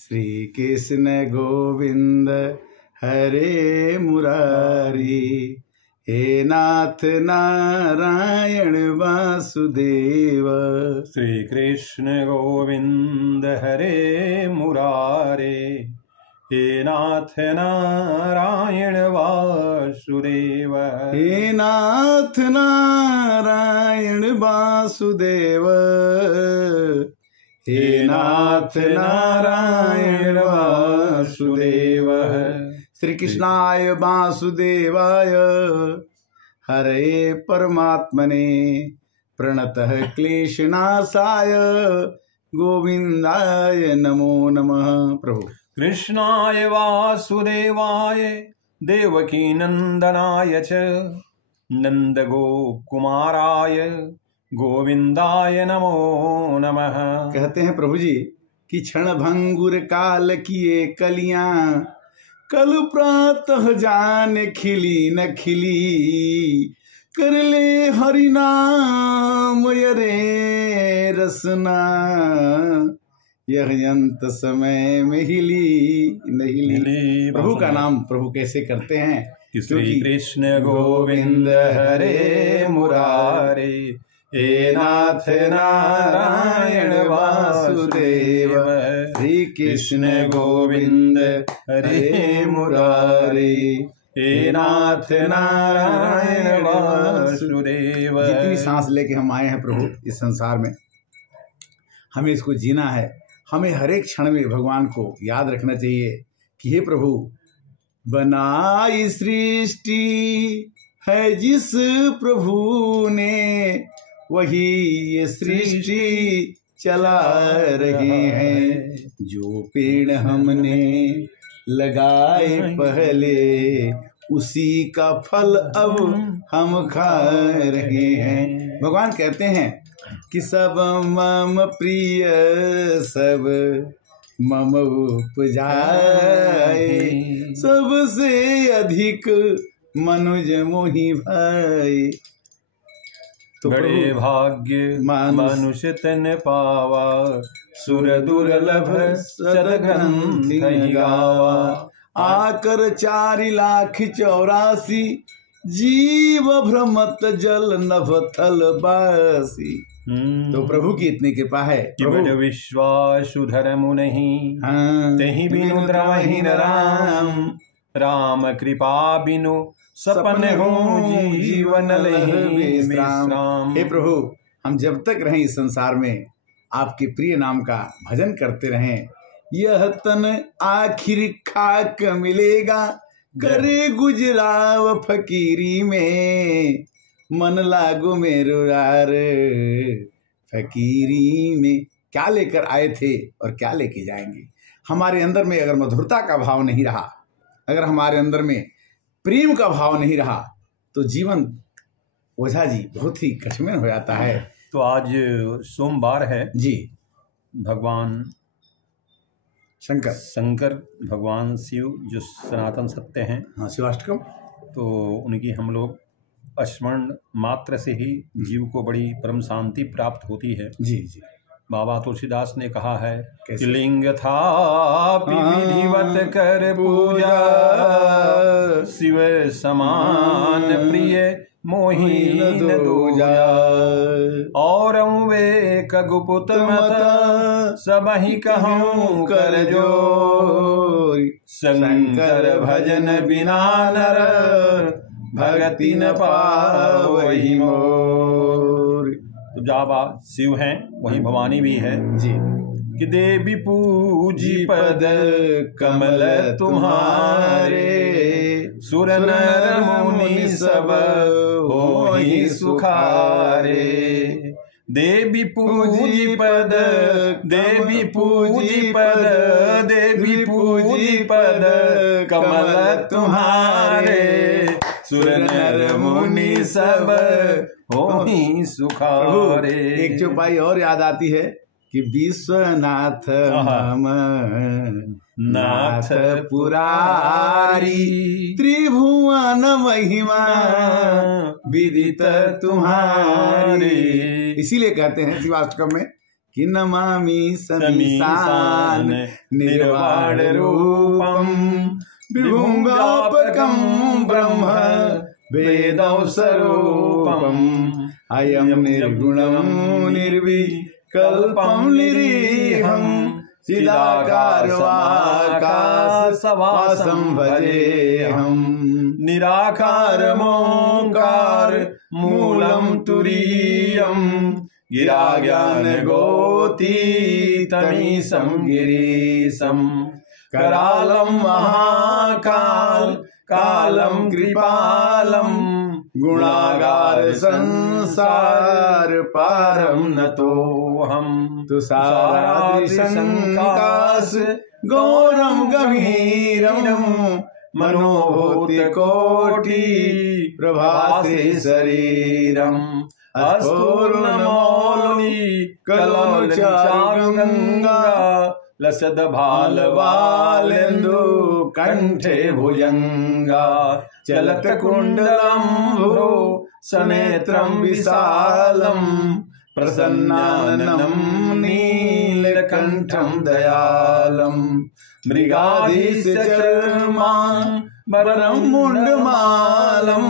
श्री कृष्ण गोविंद हरे मुरारी, हे नाथ नारायण वासुदेव। श्री कृष्ण गोविंद हरे मुरारे, हे नाथ नारायण वासुदेव। हे नाथ नारायण वासुदेव, हे नाथ नारायण वासुदेव। श्री कृष्णाय वासुदेवाय हरे परमात्मने प्रणतः क्लेशनाशाय गोविंदाय नमो नमः। प्रभु कृष्णाय वासुदेवाय देवकी नंदनाय च नंदगोकुमाराय गोविंदाय नमो नमः। कहते हैं प्रभु जी कि क्षण भंगुर काल किए कलियां, कल प्रातः जान खिली न खिली, कर ले हरि नाम यरे रसना, यह अंत समय में हिली नहीं हिली। प्रभु का नाम प्रभु कैसे करते हैं? श्री कृष्ण गोविंद हरे मुरारे, हे नाथ नारायण वासुदेव। श्री कृष्ण गोविंद हरे मुरारे, हे नाथ नारायण वासुदेव। जितनी सांस लेके हम आए हैं प्रभु इस संसार में, हमें इसको जीना है। हमें हर एक क्षण में भगवान को याद रखना चाहिए कि हे प्रभु, बनाई सृष्टि है जिस प्रभु ने, वही ये सृष्टि चला रहे हैं। जो पेड़ हमने लगाए पहले, उसी का फल अब हम खा रहे हैं। भगवान कहते हैं कि सब मम प्रिय सब मम उपजाए, सबसे अधिक मनुज मोहि भाई। तो बड़े भाग्य मनुष्य तन पावा, सुर दुर्लभ सदग्रंथ गावा। आकर 4,84,000 जीव भ्रमत जल नभ थल बासी। तो प्रभु की इतनी कृपा है। प्रभु विश्वासु धर्म नहीं, तहि बिनु द्रवहि न राम। राम कृपा बिनु सपन हो जीवन लहि विश्राम। हे प्रभु, हम जब तक रहें इस संसार में आपके प्रिय नाम का भजन करते रहें। यह तन आखिर खाक मिलेगा, करे गुजराव फकीरी में। मन लागो मेरो यार फकीरी में। क्या लेकर आए थे और क्या लेके जाएंगे? हमारे अंदर में अगर मधुरता का भाव नहीं रहा, अगर हमारे अंदर में प्रेम का भाव नहीं रहा, तो जीवन ओझा जी बहुत ही कठिन हो जाता है। तो आज सोमवार है जी। भगवान शंकर भगवान शिव जो सनातन सत्य हैं, हाँ, शिवाष्टकम। तो उनकी हम लोग स्मरण मात्र से ही जीव को बड़ी परम शांति प्राप्त होती है। जी जी। बाबा तुलसीदास ने कहा है कि लिंग था विधिवत कर पूजा, शिव समान प्रिय मोहि न दूजा। और वे कगुपुत मत सबहि कहूँ कर जोर, शंकर भजन बिना नर भगति न पावहि मोर। तो जाबा शिव हैं वही भवानी भी है जी। कि देवी पूजी पद कमल तुम्हारे, सुर नर मुनि सब होहि सुखारे। देवी पूजी पद, देवी पूजी पद, देवी पूजी पद कमल तुम्हारे, सुर नर मुनि सब होहि सुखारे। एक चौपाई और याद आती है कि विश्वनाथ मम नाथ पुरारी, त्रिभुवन महिमा विदित तुम्हारी। इसीलिए कहते हैं शिवाष्टकम में कि नमामि समीशान निर्वाण रूपम विभुं व्यापकं ब्रह्म वेदौ स्वरूपम् अयं निर्गुणं निर्विकल्पं निरीहं चिदाकारमाकाशवासं भजेऽहं निराकारमोङ्कार मूलं तुरीयं गिराज्ञानगोतीतमीशं गिरीशं करालं महाकाल कालं कृपालं गुणागार संसार पारं नतोऽहं तुषारादिशङ्काश गौरं गभीरं मनोभूतिकोटि प्रभासे शरीरम् अस्फुरन्मौली कलोलचारुगङ्गा लसद्भालवालेन्दु कंठे भुजंगा चलत कुंडलंभो सनेत्रं विशालं प्रसन्नाननं नीलकंठं दयालं मृगाधीशचर्मां वरं मुण्डमालं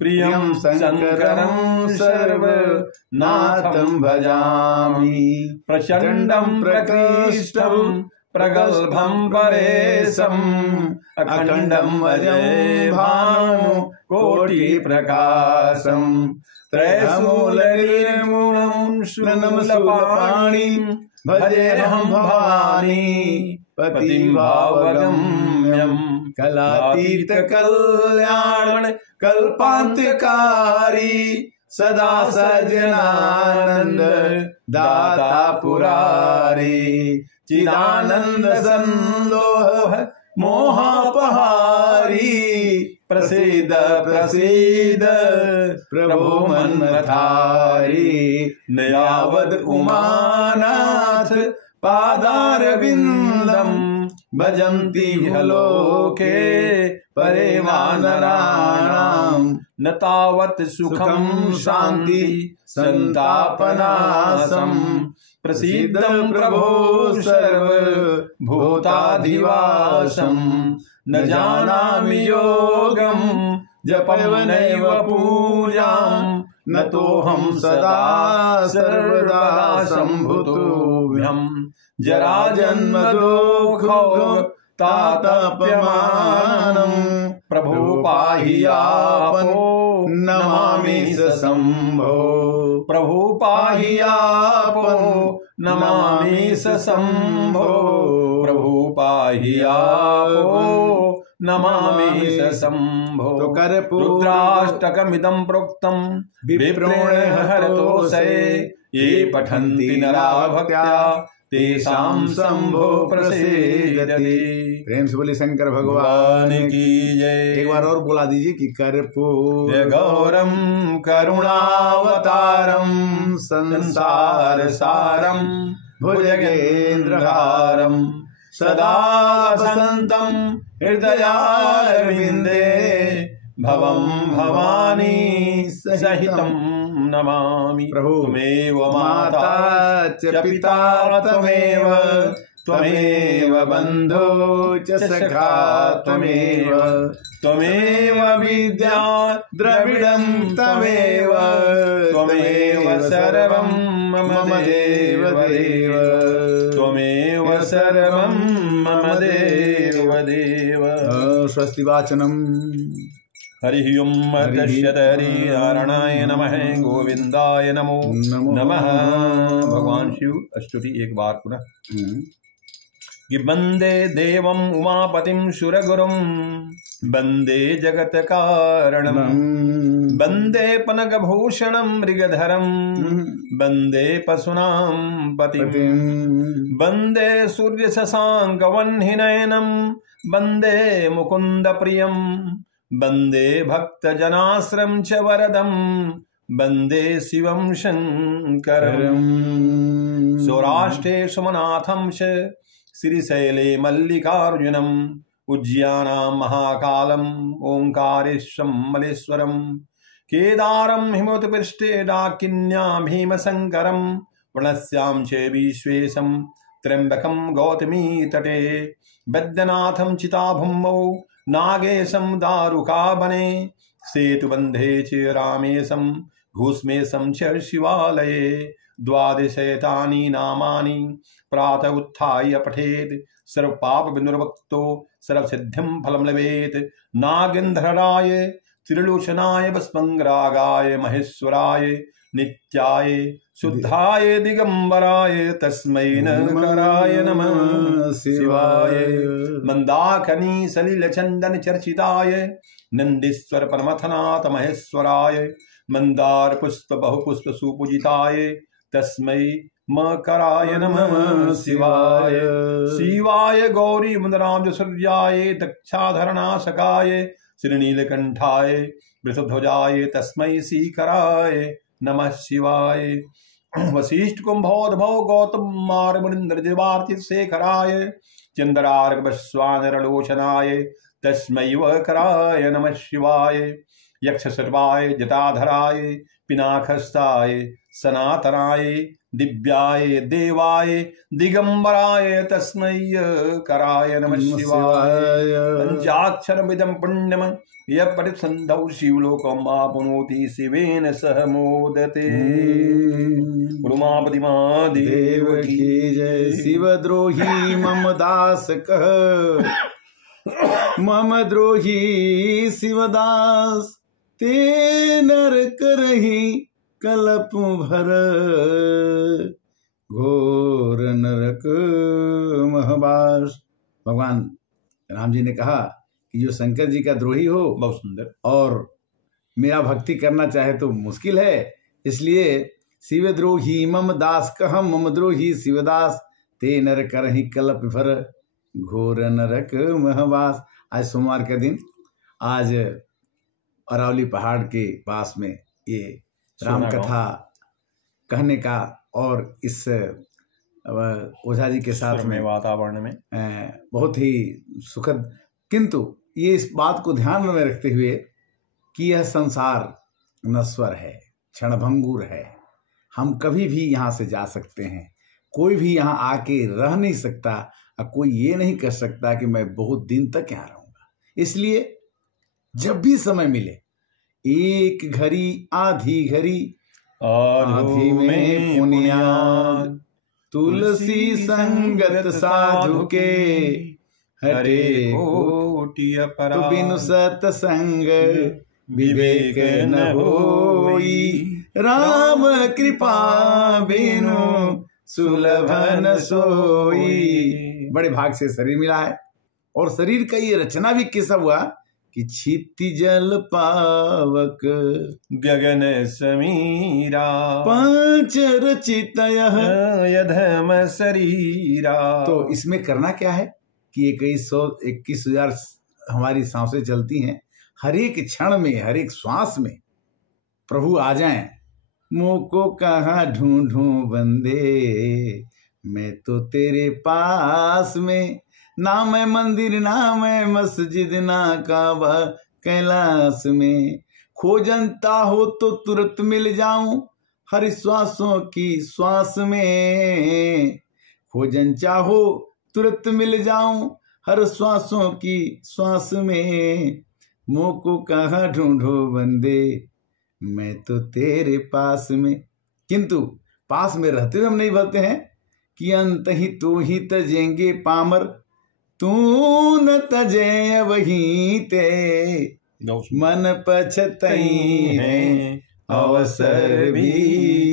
प्रियं शङ्करं सर्वनाथं भजामि प्रचण्डं प्रकृष्टं प्रगल्भं परेशम् अखण्डं अजय भानु कोटिप्रकाशं त्रयशूलनिर्मूलं शूलपाणिं भजेऽहं भवानी पतिं भावगम्यं कलातीत कल्याण कल्पान्तकारी सदा सज्जनानंद दाता पुरारी चिदानंद संदोह मोहापहारी प्रसीद प्रसीद प्रभो मन्मथारी नयावद उमानाथ पादारविन्दं भजन्ति लोके परे वानराणां न तावत् सुखं शान्ति संतापनाशं प्रसीदं प्रभो सर्वभूताधिवासं न जानामि योगं जपनैव पूजां न तोऽहं सदा सर्वदा सम्भुतोऽभ्यं जराजन्म दुःखो तातप्यमानं प्रभो पाहि आपो नमामि सशम्भो प्रभो पाहि आपो नमामि सशम्भो प्रभो पाहि आपो नमामि सशम्भो तो रुद्राष्टकमिदं प्रोक्तं विप्रेण हरतोषे ये पठन्ति नरा भक्त्या तेषां शंभो प्रसीदति। प्रेम से बोले शंकर भगवान की जय। एक बार और बोला दीजिए कि कर्पूर गौरम करुणावतारम संसार सारम भुजगेन्द्रहारम सदा वसंतम हृदयारविंदे भवं भवानी सहितं नमामि। प्रभु त्वमेव माता च पिता त्वमेव त्वमेव बन्धो च सखा त्वमेव त्वमेव विद्या द्रविडं त्वमेव त्वमेव सर्वं मम देव देव त्वमेव सर्वं मम देव देव। स्वस्ति वाचनम्। हरि ओम हरि नारायणाय नमः गोविंदाय नमो नमः। भगवान शिव स्तुति एक बार पुनः कि वंदे देवं उमापतिं सुरगुरुं वंदे जगत कारणं वंदे पनगभूषणं मृगधरं वंदे पशूनां पतिं वंदे सूर्यशशाङ्कवह्निनयनं वंदे मुकुन्द प्रियं वंदे भक्तजनाश्रम च वरदं वंदे शिवं शंकरं सौराष्ट्रे सोमनाथं च श्रीशैले मल्लिकार्जुनम् उज्जयानां महाकालम् ओंकारेश्वरं मलेश्वरं केदारं हिमवत्पृष्ठे डाकिन्यां भीमशंकरं प्रणश्याम च विश्वेशम त्र्यंबकम गौतमी तटे वैद्यनाथम चिताभुमौ नागेशम दारुकावने सेतुबंधे च रामेशम घूष्मेशम च शिवालये द्वादशैतानि नामानि प्रातः उत्थाय पठेत् सर्वपाप विनिर्वक्तो सर्वसिद्धिं फलं लभेत् नागेन्द्रराय त्रिलोचनाय भस्मंगरागाय महेश्वराय नित्याय शुद्धाय दिगंबराय तस्मै नकाराय नमः शिवाय मंदाकिनी सलिल चंदन चर्चिताय नंदीश्वर परमथनाथ महेश्वराय मंदार पुष्प बहुपुष्प सुपूजिताय तस्मै मकराय नमः शिवाय शिवाय गौरी मुंदराम सूर्याय दक्षाधरणाशकाय श्रीनीलकंठाय वृषध्वजाय तस्मै श्रीकराय नमः शिवाय वशिष्ठ कुंभोद्भव गौतम मार मुनिंद्र देवार्ति शेखराय चंद्रार्क वस्वानरलोचनाय तस्मै वकराय नमः शिवाय यक्ष सर्वाय जटाधराय पिनाकस्ताय सनातनाय दिव्याय देवाय दिगंबराय तस्मै कराय नमः शिवाय पंचाक्षरमिदं पुण्यम यः परिसन्धौ शिवलोकम् आप्नोति शिवेन सह मोदते। उमापति महादेव की जय। शिवद्रोही मम दास कह, मम द्रोही शिवदास ते नर करही कलप भर, घोर नरक महबास। भगवान राम जी ने कहा कि जो शंकर जी का द्रोही हो, बहुत सुंदर, और मेरा भक्ति करना चाहे तो मुश्किल है, इसलिए शिवद्रोही मम दास कह, मम द्रोही शिवदास ते नर करही कलप भर, घोर नरक महवास। आज सोमवार का दिन, आज अरावली पहाड़ के पास में ये राम कथा कहने का और इस ओझा जी के साथ में वातावरण में बहुत ही सुखद, किंतु ये इस बात को ध्यान में रखते हुए कि यह संसार नश्वर है, क्षणभंगुर है, हम कभी भी यहाँ से जा सकते हैं, कोई भी यहाँ आके रह नहीं सकता, और कोई ये नहीं कर सकता कि मैं बहुत दिन तक यहाँ रहूंगा। इसलिए जब भी समय मिले, एक घड़ी आधी घड़ी आधी में पुनियाद, तुलसी संगत साधु के हरे कोटिय परा, तो बिनु सतसंग विवेक न होई, राम कृपा बिनु सुलभ न सोई। बड़े भाग से शरीर मिला है, और शरीर का ये रचना भी कैसा हुआ कि क्षिति जल पावक गगन समीरा, पंच रचित यधम शरीरा। तो इसमें करना क्या है कि 21,000 हमारी सांसें चलती हैं, हर एक क्षण में, हर एक श्वास में प्रभु आ जाएं। मुँह को कहाँ ढूंढूं बंदे, मैं तो तेरे पास में, ना मैं मंदिर ना मैं मस्जिद ना काबा कैलाश में, खोजनता हो तो तुरंत मिल जाऊं हर श्वासों की श्वास में, खोजन चाहो तुरंत मिल जाऊं हर श्वासों की श्वास में, मुँह को कहाँ ढूंढो बंदे, मैं तो तेरे पास में। किंतु पास में रहते हुए हम नहीं बोलते हैं कि अंत ही तू ही तजेंगे पामर, तू न तजे वही ते, मन पछतई है अवसर भी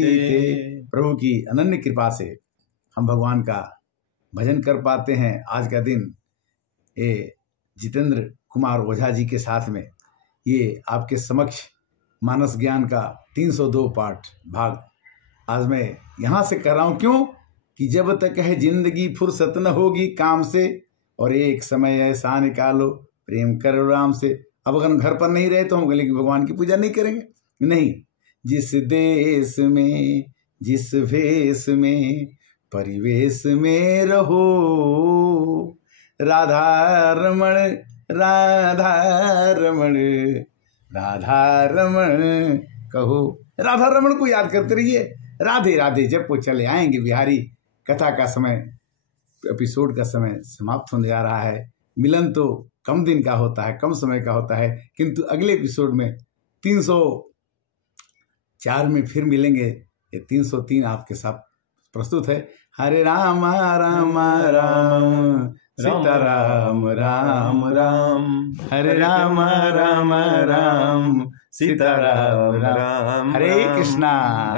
थे। प्रभु की अनन्य कृपा से हम भगवान का भजन कर पाते हैं। आज का दिन ये जितेंद्र कुमार ओझा जी के साथ में ये आपके समक्ष मानस ज्ञान का 302 पाठ भाग आज मैं यहाँ से कर रहा हूँ। क्यों कि जब तक है जिंदगी फुर्सत न होगी काम से, और एक समय ऐसा निकालो प्रेम करो राम से। अब अगर हम घर पर नहीं रहे तो हम बोले कि भगवान की पूजा नहीं करेंगे, नहीं। जिस देश में जिस भेष में परिवेश में रहो, राधा रमण राधा रमण राधा रमण कहो। राधा रमण को याद करते रहिए, राधे राधे। जब वो चले आएंगे बिहारी। कथा का समय, एपिसोड का समय समाप्त होने जा रहा है। मिलन तो कम दिन का होता है, कम समय का होता है, किंतु अगले एपिसोड में 304 में फिर मिलेंगे। ये 303 आपके साथ प्रस्तुत है। हरे राम राम राम सीता राम राम राम, हरे राम राम राम सीता राम राम, हरे कृष्णा।